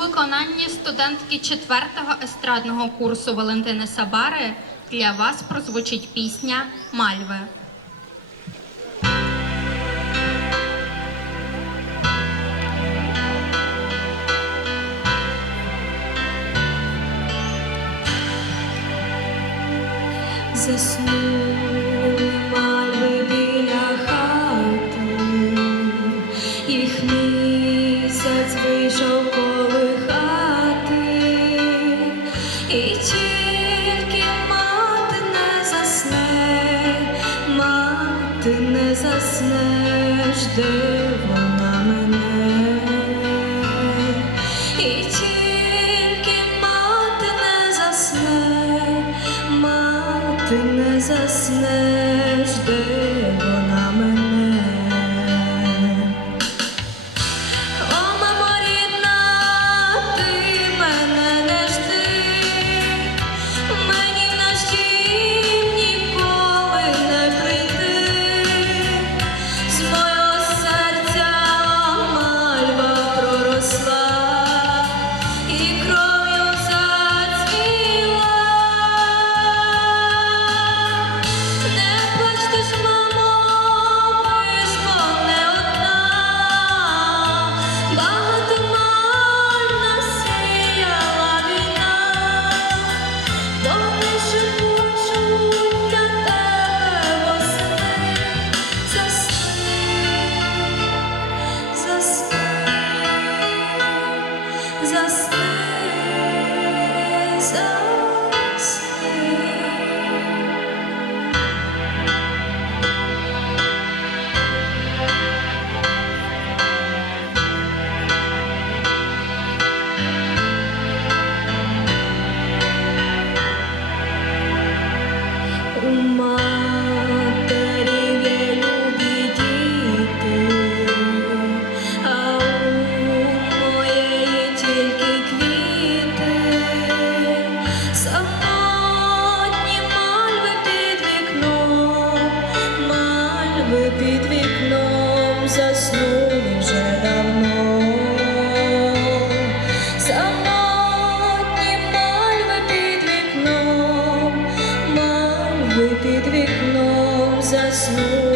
виконанні студентки 4-го естрадного курсу Валентини Сабари для вас прозвучить пісня Мальви. Заснули не де вона мене. І тільки мати не засне, мати не засне, де вона мене. just stays. під вікном заснули вже давно, самотні мальви під вікном, мальви під вікном заснули.